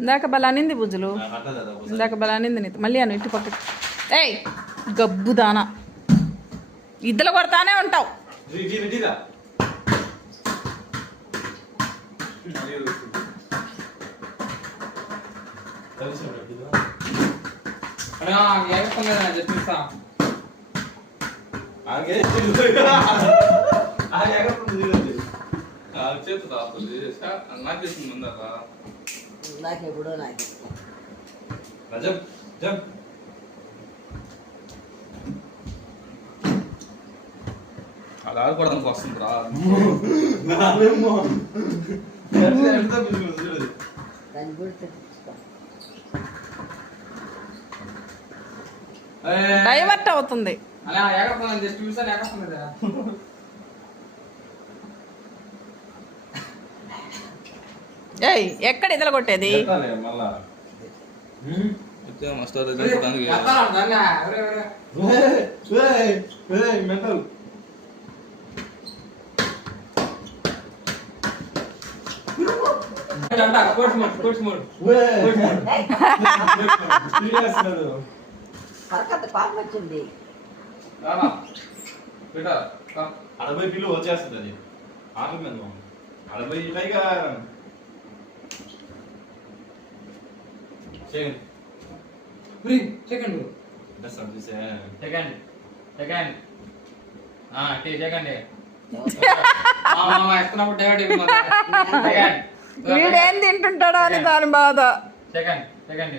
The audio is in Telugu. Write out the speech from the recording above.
ఇందాక బలానింది బుజ్జులు, ఇందాక బలానింది నీతో. మళ్ళీ అను ఇటు పక్క. ఏయ్ గబ్బు దానా, ఇద్దరు కొడతానే ఉంటావు. నాకెప్పుడో అలా ఆడుకోవడానికి వస్తుంది రా. డైవర్ట్ అవుతుంది. ఏయ్ ఎక్కడ ఇదల కొట్టేది? పాపం వచ్చింది. అడబై పిల్లు వచ్చేస్తుంది అది ఆటల మీద. అడబై పైగా సెకండ్ వీడేం తింటుంటాడో అని దాని బాధ. సెకండ్